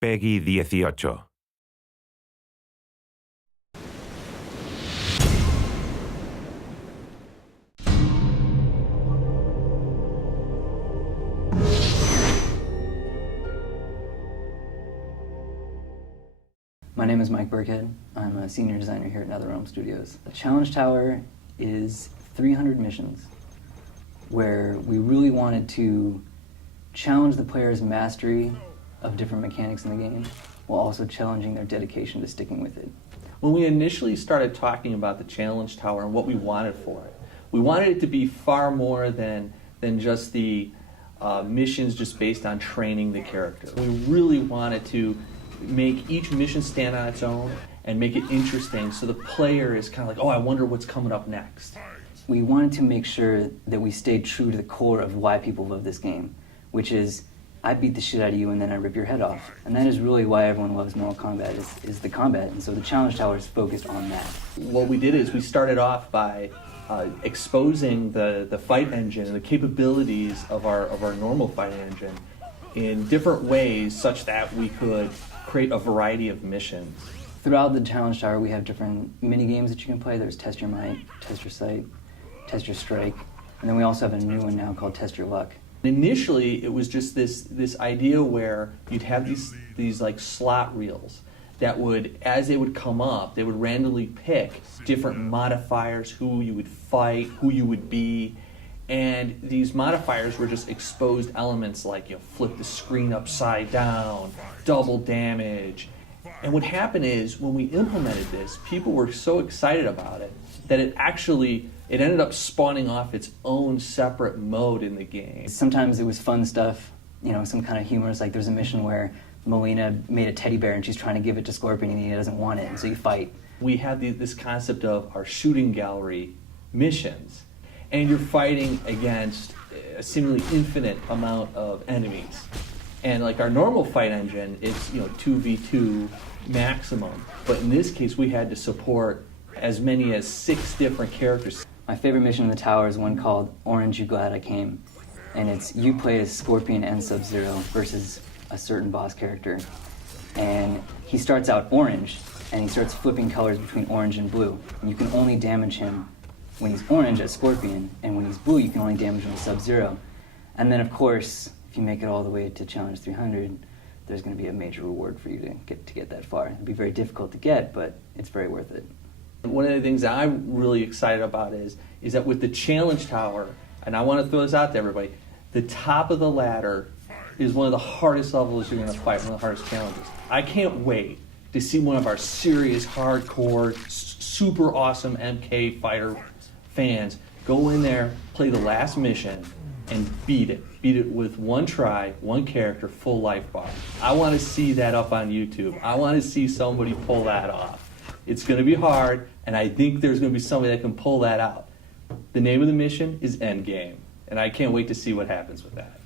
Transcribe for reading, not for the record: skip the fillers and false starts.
Peggy 18. My name is Mike Burkhead. I'm a senior designer here at NetherRealm Studios. The Challenge Tower is 300 missions where we really wanted to challenge the player's mastery of different mechanics in the game while also challenging their dedication to sticking with it. When we initially started talking about the Challenge Tower and what we wanted for it, we wanted it to be far more than just the missions just based on training the character. We really wanted to make each mission stand on its own and make it interesting so the player is kind of like, oh, I wonder what's coming up next. We wanted to make sure that we stayed true to the core of why people love this game, which is, I beat the shit out of you and then I rip your head off. And that is really why everyone loves Mortal Kombat, is the combat. And so the Challenge Tower is focused on that. What we did is we started off by exposing the fight engine and the capabilities of our normal fight engine in different ways such that we could create a variety of missions. Throughout the Challenge Tower, we have different mini games that you can play. There's Test Your Might, Test Your Sight, Test Your Strike, and then we also have a new one now called Test Your Luck. Initially, it was just this idea where you'd have these like slot reels that would, as they would come up, they would randomly pick different modifiers, who you would fight, who you would be, and these modifiers were just exposed elements like, you know, flip the screen upside down, double damage. And what happened is, when we implemented this, people were so excited about it that it ended up spawning off its own separate mode in the game. Sometimes it was fun stuff, you know, some kind of humor. It's like there's a mission where Melina made a teddy bear and she's trying to give it to Scorpion and he doesn't want it, and so you fight. We had this concept of our shooting gallery missions, and you're fighting against a seemingly infinite amount of enemies. And like our normal fight engine, it's, you know, 2v2 maximum. But in this case, we had to support as many as 6 different characters. My favorite mission in the tower is one called Orange, You Glad I Came. And it's you play as Scorpion and Sub-Zero versus a certain boss character. And he starts out orange, and he starts flipping colors between orange and blue. And you can only damage him when he's orange as Scorpion, and when he's blue, you can only damage him as Sub-Zero. And then, of course, if you make it all the way to Challenge 300, there's going to be a major reward for you to get that far. It'll be very difficult to get, but it's very worth it. One of the things that I'm really excited about is that with the Challenge Tower, and I want to throw this out to everybody, the top of the ladder is one of the hardest levels you're going to fight, one of the hardest challenges. I can't wait to see one of our serious, hardcore, super awesome MK fighter fans go in there, play the last mission, and beat it. Beat it with one try, one character, full life bar. I want to see that up on YouTube. I want to see somebody pull that off. It's going to be hard, and I think there's going to be somebody that can pull that out. The name of the mission is Endgame, and I can't wait to see what happens with that.